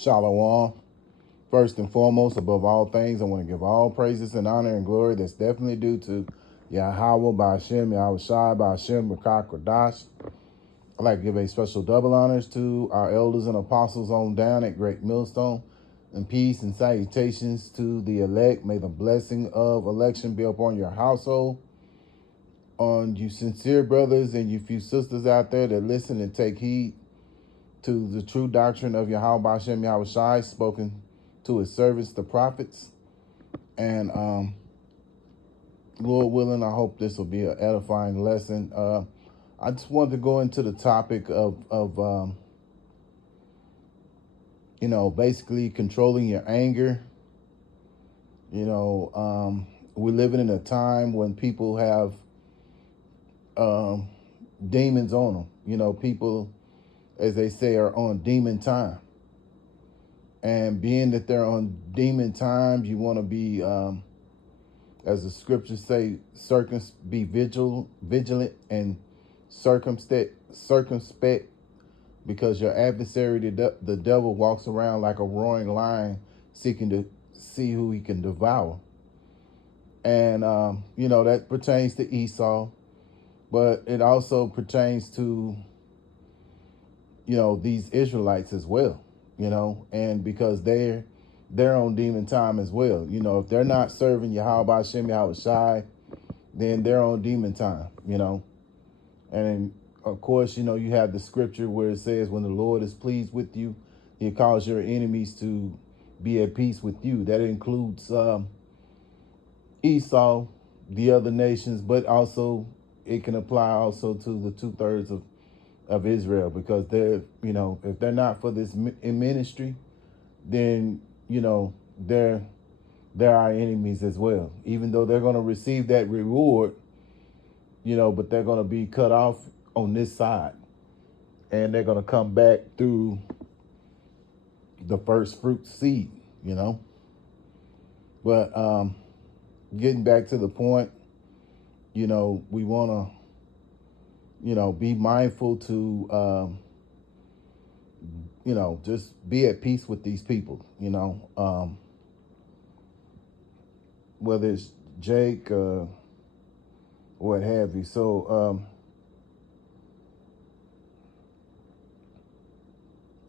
Shalom. First and foremost, above all things, I want to give all praises and honor and glory that's definitely due to Yahweh Ba'Shem, Yahweh Shai Ba'Shem, Rakak Radash. I'd like to give a special double honors to our elders and apostles on down at Great Millstone, and peace and salutations to the elect. May the blessing of election be upon your household, on you sincere brothers and you few sisters out there that listen and take heed to the true doctrine of Yahweh Ba'Shem Yahweh Shai, spoken to his servants, the prophets. And Lord willing, I hope this will be an edifying lesson. I just wanted to go into the topic of basically controlling your anger. We're living in a time when people have demons on them. People, as they say, are on demon time. And being that they're on demon times, you want to be, as the scriptures say, be vigilant and circumspect, because your adversary, the devil, walks around like a roaring lion, seeking to see who he can devour. And, that pertains to Esau, but it also pertains to, these Israelites as well. And because they're on demon time as well. If they're not serving Yahweh Ba'Shem Yahweh Shai, then they're on demon time, And of course, you have the scripture where it says, when the Lord is pleased with you, he'll cause your enemies to be at peace with you. That includes Esau, the other nations, but also it can apply also to the 2/3 of Israel, because they're, if they're not for this ministry, then, they're our enemies as well, even though they're going to receive that reward, but they're going to be cut off on this side, and they're going to come back through the first fruit seed, but getting back to the point, we want to be mindful to, just be at peace with these people, whether it's Jake, what have you. So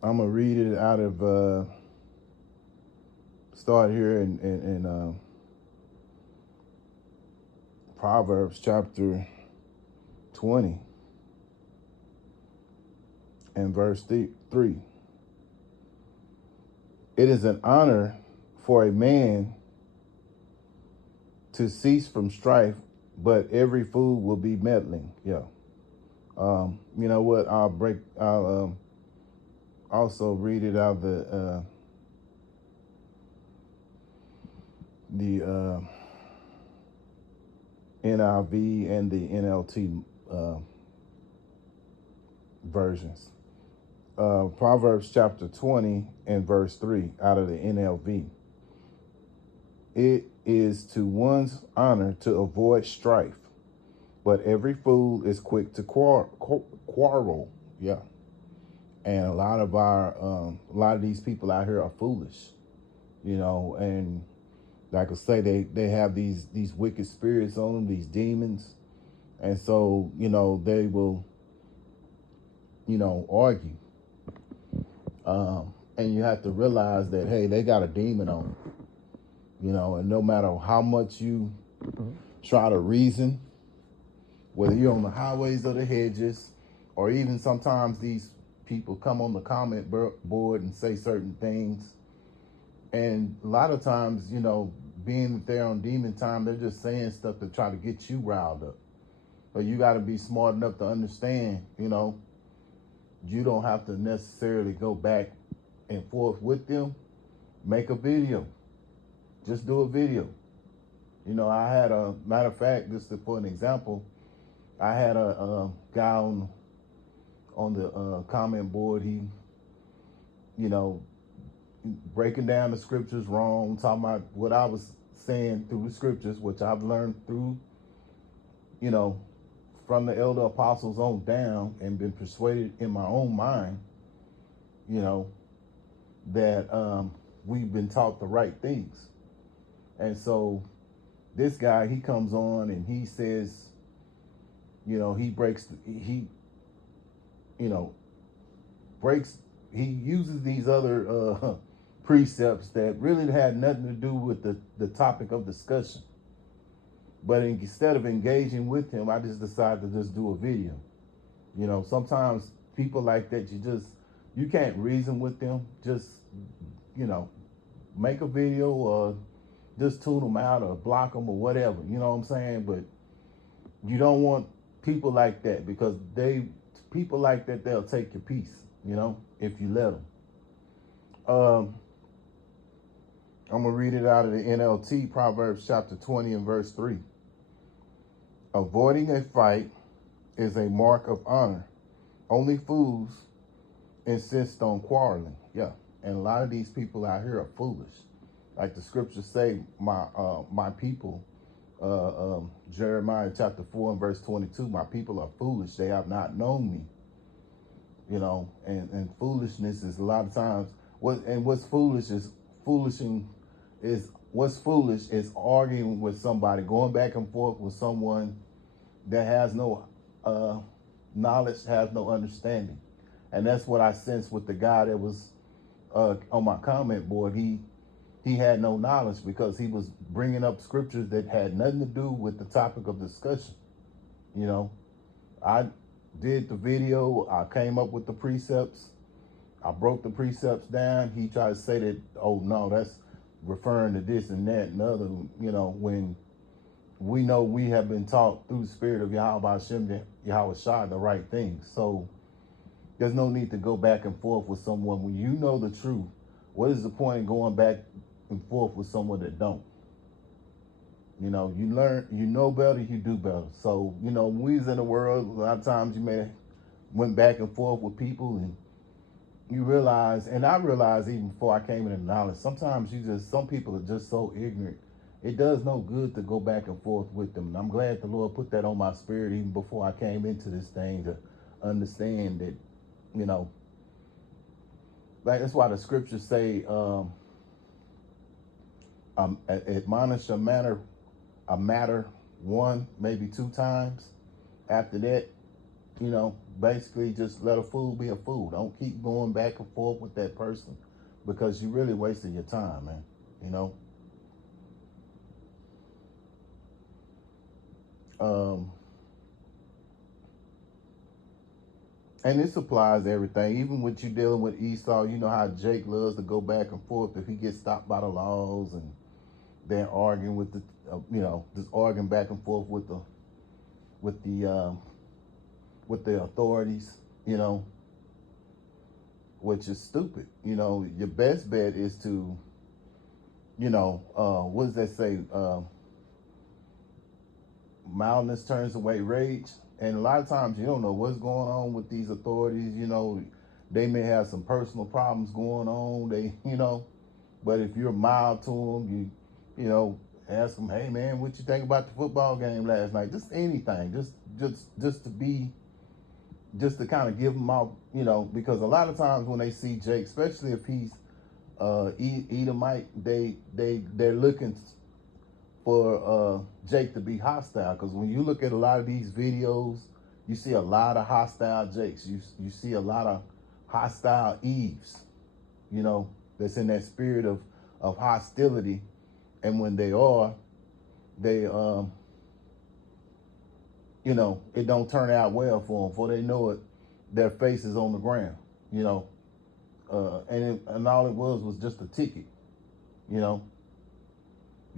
I'm going to read it out of, start here in Proverbs chapter 20 and verse 3. It is an honor for a man to cease from strife, but every fool will be meddling. Yeah. You know what? I'll also read it out of the NIV and the NLT versions. Proverbs chapter 20 and verse 3 out of the NLV. It is to one's honor to avoid strife, but every fool is quick to quarrel. Yeah. And a lot of these people out here are foolish, and like I say, they have these wicked spirits on them, these demons. And so, they will, argue. And you have to realize that, hey, they got a demon on them, and no matter how much you try to reason, whether you're on the highways or the hedges, or even sometimes these people come on the comment board and say certain things. And a lot of times, being that they're on demon time, they're just saying stuff to try to get you riled up. But you got to be smart enough to understand, you don't have to necessarily go back and forth with them. Make a video. Just do a video. I had matter of fact, just for an example, I had a guy on the comment board. He, breaking down the scriptures wrong, talking about what I was saying through the scriptures, which I've learned through, from the elder apostles on down, and been persuaded in my own mind, that we've been taught the right things. And so this guy, he comes on and he says, he breaks, you know, breaks, he uses these other precepts that really had nothing to do with the topic of discussion. But instead of engaging with him, I just decided to just do a video. Sometimes people like that, you can't reason with them. Just, make a video or just tune them out or block them or whatever. You know what I'm saying? But you don't want people like that, because people like that, they'll take your peace, if you let them. I'm going to read it out of the NLT, Proverbs chapter 20 and verse 3. Avoiding a fight is a mark of honor. Only fools insist on quarreling. Yeah. And a lot of these people out here are foolish. Like the scriptures say, my people, Jeremiah chapter 4 and verse 22, my people are foolish. They have not known me. And foolishness is a lot of times what's foolish is arguing with somebody, going back and forth with someone that has no knowledge, has no understanding. And that's what I sensed with the guy that was on my comment board. He had no knowledge, because he was bringing up scriptures that had nothing to do with the topic of discussion. I did the video. I came up with the precepts. I broke the precepts down. He tried to say that, oh no, that's referring to this and that and other, when we know we have been taught through the spirit of Yahweh Hashem, Yahweh Shai, the right things. So there's no need to go back and forth with someone when you know the truth. What is the point of going back and forth with someone that don't? You learn, better, you do better. So, when we was in the world, a lot of times you may have went back and forth with people, and you realize, and I realized even before I came into knowledge, sometimes some people are just so ignorant. It does no good to go back and forth with them. And I'm glad the Lord put that on my spirit even before I came into this thing, to understand that, like that's why the scriptures say, admonish a matter one, maybe two times. After that, basically just let a fool be a fool. Don't keep going back and forth with that person, because you're really wasting your time, man. And this applies to everything. Even with you dealing with Esau, you know how Jake loves to go back and forth if he gets stopped by the laws, and they're arguing with just arguing back and forth with the authorities, which is stupid. Your best bet is to, what does that say? Mildness turns away rage. And a lot of times you don't know what's going on with these authorities. They may have some personal problems going on. But if you're mild to them, you ask them, hey man, what you think about the football game last night? Just anything, just to kind of give them out, because a lot of times when they see Jake, especially if he's Edomite, they're looking for Jake to be hostile. Because when you look at a lot of these videos, you see a lot of hostile Jakes. You see a lot of hostile Eves, that's in that spirit of hostility. And when they it don't turn out well for them. Before they know it, their face is on the ground, and all it was just a ticket. You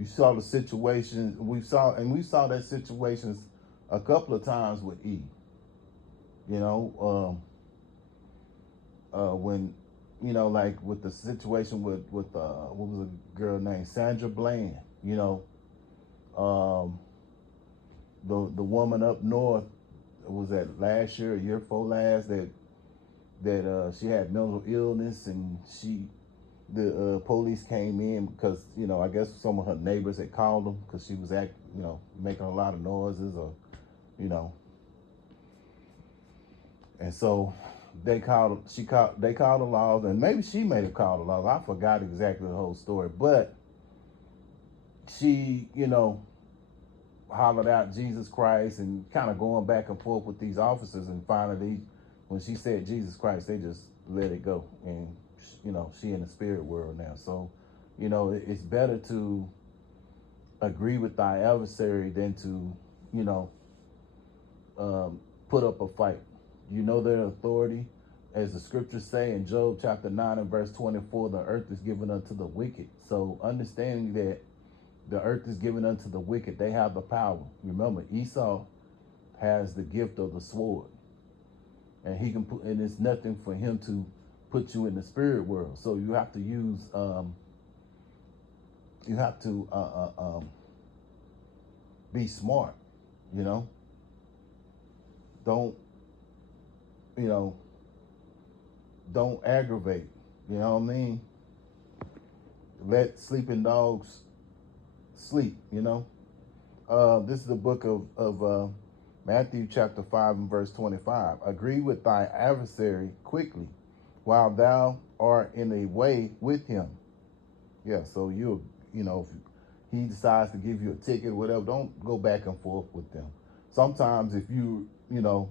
saw the situation. We saw that situations a couple of times with E. When like with the situation with what was a girl named Sandra Bland. The woman up north, was that last year, year before last, that she had mental illness, and the police came in because, I guess some of her neighbors had called them because she was making a lot of noises, or, and so they called the laws, and maybe she may have called the laws. I forgot exactly the whole story, but she, hollered out Jesus Christ and kind of going back and forth with these officers, and finally, when she said Jesus Christ, they just let it go, and she in the spirit world now. So, it's better to agree with thy adversary than to, put up a fight. Their authority, as the scriptures say in Job chapter 9 and verse 24, the earth is given unto the wicked. So understanding that the earth is given unto the wicked, they have the power. Remember, Esau has the gift of the sword, and he can put, and it's nothing for him to put you in the spirit world. So you have to use, be smart. Don't don't aggravate. You know what I mean? Let sleeping dogs sleep. This is the book of Matthew chapter 5 and verse 25. Agree with thy adversary quickly while thou art in a way with him. Yeah, so if he decides to give you a ticket or whatever, don't go back and forth with them. Sometimes if you, in a,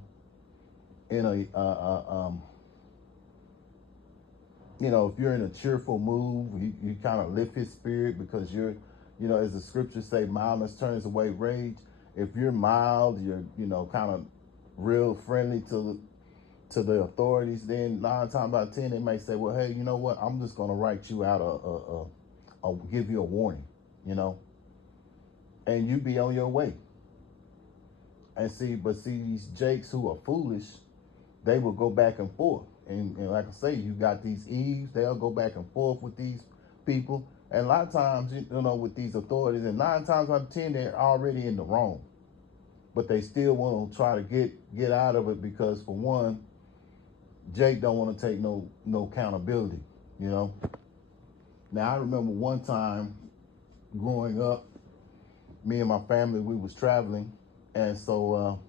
if you're in a cheerful mood, you kind of lift his spirit because you're, as the scriptures say, mildness turns away rage. If you're mild, you're, kind of real friendly to the authorities, then 9 times out of 10, they may say, well, hey, you know what? I'm just going to write you out I'll give you a warning, and you be on your way. And see these jakes who are foolish, they will go back and forth. And like I say, you got these Eves, they'll go back and forth with these people. And a lot of times, with these authorities, and 9 times out of 10, they're already in the wrong. But they still want to try to get out of it because, for one, Jake don't want to take no accountability, Now, I remember one time growing up, me and my family, we was traveling, and so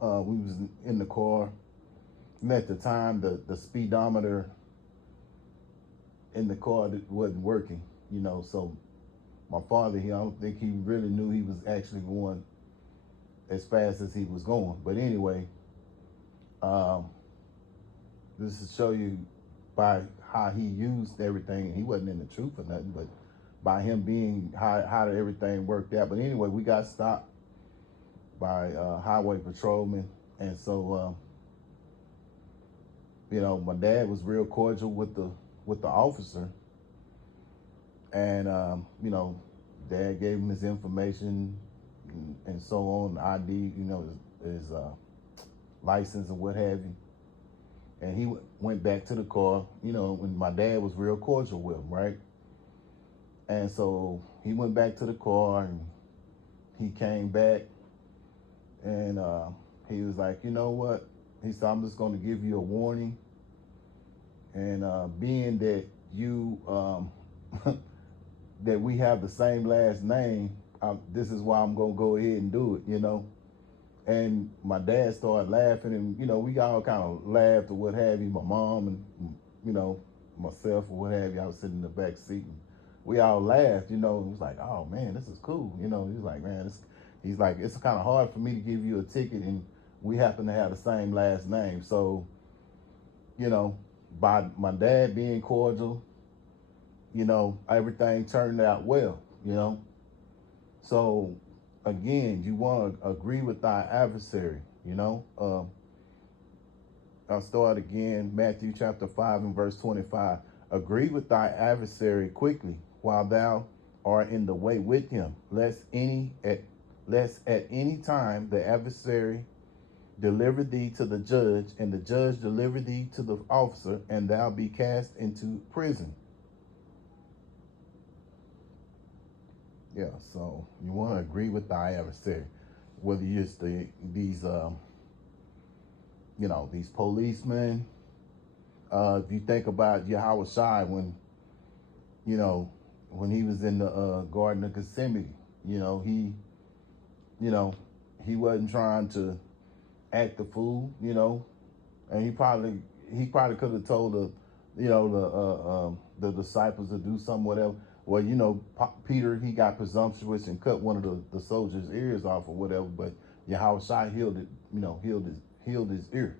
we was in the car, and at the time the speedometer in the car wasn't working, so my father, I don't think he really knew he was actually going as fast as he was going. But anyway, this is to show you by how he used everything, and he wasn't in the truth or nothing, but by him being how everything worked out. But anyway, we got stopped by highway patrolmen, and so my dad was real cordial with the officer, and dad gave him his information and so on, ID, his license and what have you. And he went back to the car, when my dad was real cordial with him, right? And so he went back to the car, and he came back, and he was like, you know what? He said, I'm just going to give you a warning. And being that you, that we have the same last name, this is why I'm going to go ahead and do it, And my dad started laughing, and, we all kind of laughed or what have you. My mom and, myself or what have you, I was sitting in the back seat, and we all laughed, It was like, oh man, this is cool. He was like, man, he's like, it's kind of hard for me to give you a ticket, and we happen to have the same last name. So, by my dad being cordial, everything turned out well, So, again, you want to agree with thy adversary, I'll start again, Matthew chapter 5 and verse 25. Agree with thy adversary quickly while thou art in the way with him, lest at any time the adversary deliver thee to the judge, and the judge deliver thee to the officer, and thou be cast into prison. Yeah, so you want to agree with thy adversary, whether it's these policemen. If you think about Yahweh Shai when he was in the Garden of Gethsemane, he wasn't trying to act the fool, you know, and he probably could have told the disciples to do something, whatever. Well, you know, Peter, he got presumptuous and cut one of the soldiers' ears off or whatever, but Yahushua healed it, you know, healed his ear.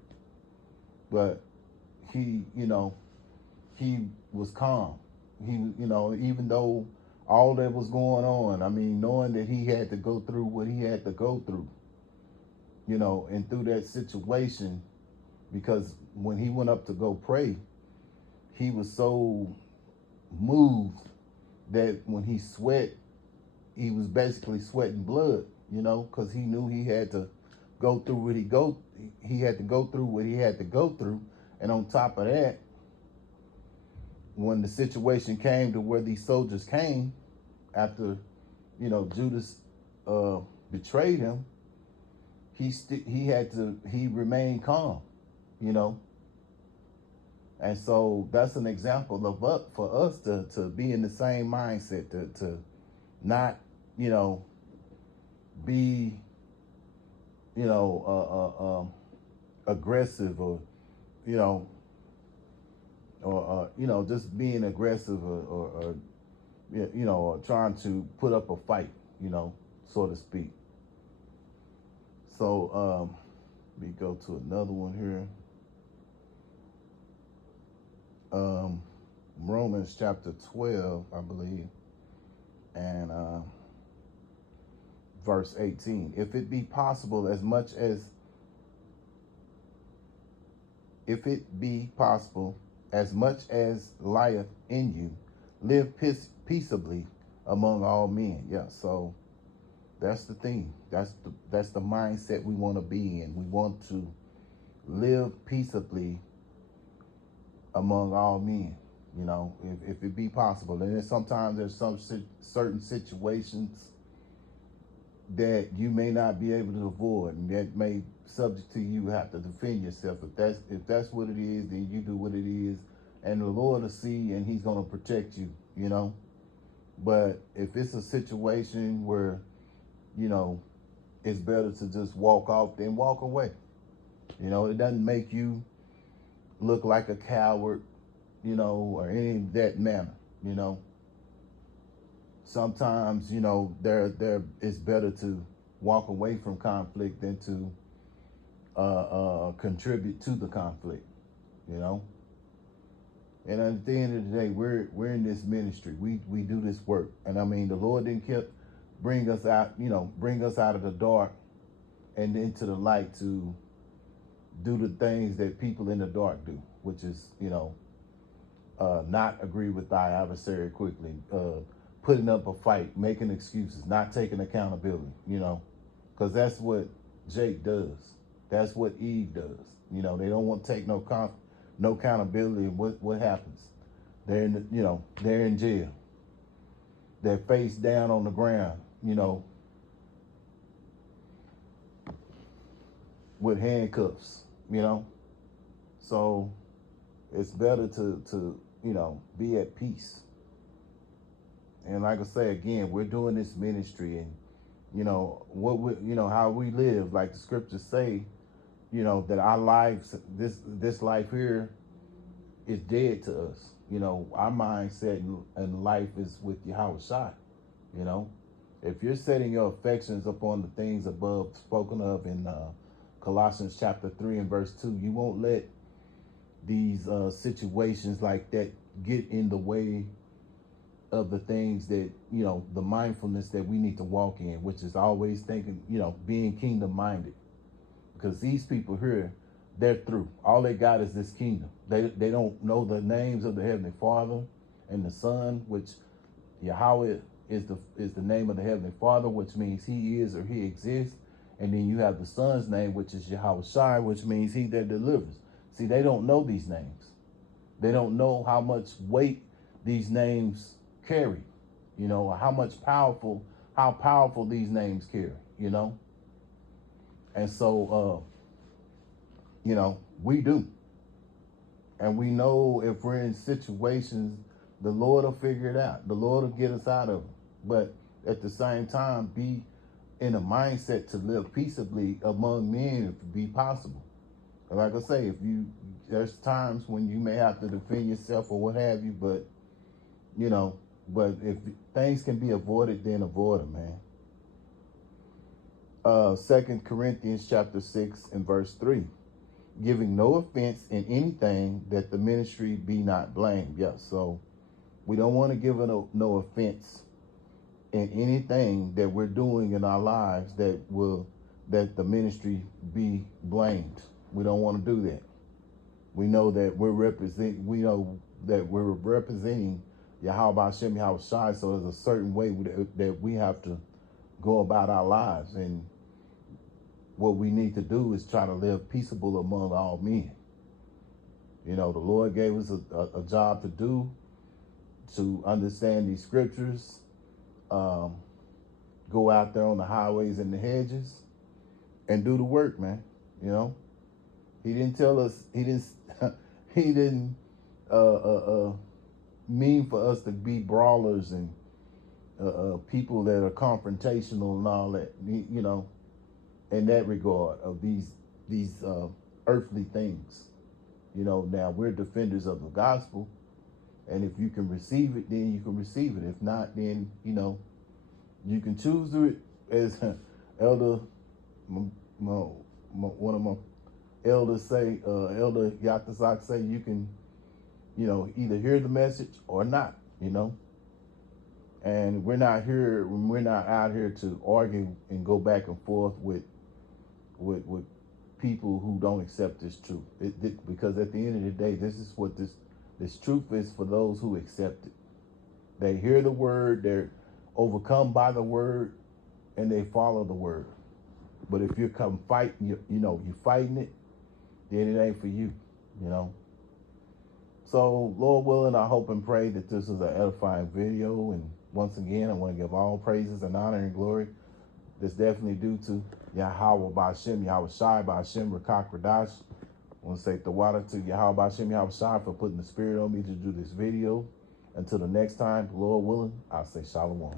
But he, you know, he was calm. He, you know, even though all that was going on, I mean, knowing that he had to go through what he had to go through, you know, and through that situation, because when he went up to go pray, he was so moved that when he sweat, he was basically sweating blood, you know, because he knew he had to go through what he had to go through what he had to go through. And on top of that, when the situation came to where these soldiers came after, you know, Judas betrayed him, he remained calm, you know. And so that's an example of for us to be in the same mindset, to not, you know, be, you know, aggressive, or, you know, or you know, just being aggressive, or you know, or trying to put up a fight, you know, so to speak. So we go to another one here. Romans chapter 12, I believe, and verse 18. If it be possible, as much as lieth in you, live peaceably among all men. Yeah, so that's the thing. That's the mindset we want to be in. We want to live peaceably among all men, you know, if it be possible. And then sometimes there's some certain situations that you may not be able to avoid, and that may subject to you have to defend yourself. If that's what it is, then you do what it is, and the Lord will see, and he's going to protect you, you know. But if it's a situation where, you know, it's better to just walk off than walk away. You know, it doesn't make you look like a coward, you know, or any of that manner, you know. Sometimes, you know, it's better to walk away from conflict than to contribute to the conflict, you know. And at the end of the day, we're in this ministry. We do this work, and I mean, the Lord didn't bring us out of the dark and into the light to do the things that people in the dark do, which is, you know, not agree with thy adversary quickly, putting up a fight, making excuses, not taking accountability, you know, because that's what Jake does. That's what Eve does. You know, they don't want to take no accountability. And what happens? They're in jail. They're face down on the ground, you know, with handcuffs, you know. So it's better to you know, be at peace. And like I say again, we're doing this ministry, and you know how we live, like the scriptures say, you know, that our lives, this life here, is dead to us. You know, our mindset and life is with Yahushua. You know, if you're setting your affections upon the things above, spoken of in Colossians chapter 3 and verse 2, you won't let these situations like that get in the way of the things that, you know, the mindfulness that we need to walk in, which is always thinking, you know, being kingdom minded. Because these people here, they're through. All they got is this kingdom. They don't know the names of the Heavenly Father and the Son, which Yahweh is the name of the Heavenly Father, which means he is or he exists. And then you have the Son's name, which is Yahushua, which means he that delivers. See, they don't know these names. They don't know how much weight these names carry, you know, how powerful these names carry, you know. And so, you know, we do. And we know if we're in situations, the Lord will figure it out. The Lord will get us out of them. But at the same time, be in a mindset to live peaceably among men if it be possible. Like I say, there's times when you may have to defend yourself or what have you, but but if things can be avoided, then avoid them, man. 2 Corinthians chapter 6 and verse 3, giving no offense in anything, that the ministry be not blamed. Yeah, so we don't want to give no offense in anything that we're doing in our lives that the ministry be blamed. We don't want to do that. We know that we're representing Yahweh Hashem Yahweh Shai, so there's a certain way that we have to go about our lives, and what we need to do is try to live peaceable among all men. The Lord gave us a job to do, to understand these scriptures, go out there on the highways and the hedges and do the work, man. He didn't tell us, he didn't mean for us to be brawlers and people that are confrontational and all that, in that regard of these earthly things. Now we're defenders of the gospel, and if you can receive it, then you can receive it. If not, then you can choose to it, as Elder, one of my elders say, Elder Yatazak say, you can either hear the message or not. And we're not out here to argue and go back and forth with people who don't accept this truth. Because at the end of the day, this is what this truth is for those who accept it. They hear the word, they're overcome by the word, and they follow the word. But if you're fighting it, then it ain't for you. So Lord willing, I hope and pray that this is an edifying video. And once again, I want to give all praises and honor and glory that's definitely due to Yahweh B'Ashem, Yahweh Shai B'Ashem, Rakak Radash. I want to say Tawada to Yahweh B'Ashem, Yahweh Shai for putting the spirit on me to do this video. Until the next time, Lord willing, I'll say Shalom.